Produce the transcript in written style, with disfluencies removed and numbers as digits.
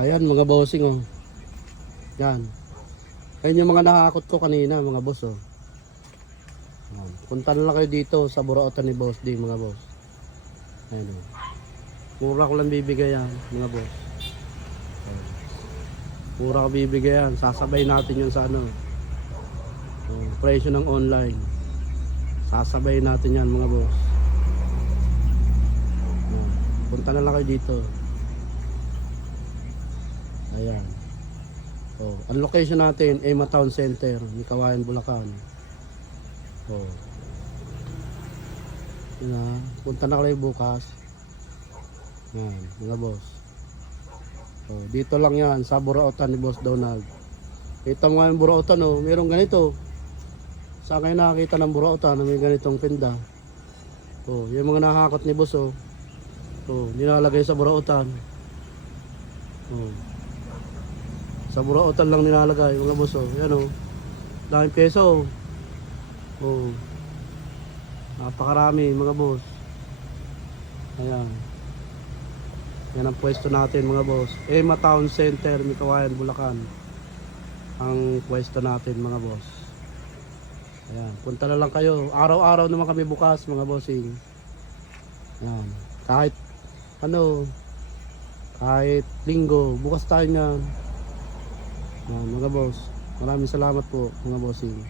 Ayan mga bossing oh. Yan. Ayun yung mga nakakot ko kanina mga boss oh. Yan. Punta na lang kayo dito sa Burautan ni Boss D mga boss. Ayan oh. Mura ko lang bibigay yan mga boss. Ayan. Mura ko bibigay yan. Sasabay natin yun sa ano. Presyo ng online. Sasabay natin yan mga boss. Ayan. Punta na lang kayo dito. Ayan. Oh, ang location natin ay Town Center, Kawayan, Bulacan. Oh. Yan, punta na kayo bukas. Yan, mga boss. Oh, dito lang yan sa Burautan ni Boss Donald. Kita mo nga yung Burautan oh, mayroong ganito. Saan kayo nakakita ng Burautan na may ganitong pinda? Oh, yung mga nakakot ni Boss oh. Oh, nilalagay sa Burautan. Oh. Sa Burautan lang nilalagay mga boss oh. Yan oh. Daming peso oh. Oh. Napakarami mga boss. Ayan. Yan ang pwesto natin mga boss. Town Center, Kawayan, Bulacan. Ang pwesto natin mga boss. Ayan. Punta na lang kayo. Araw-araw naman kami bukas mga bossing. Ayan. Kahit ano, kahit linggo, bukas tayo niyan. Mga boss, maraming salamat po mga bossing.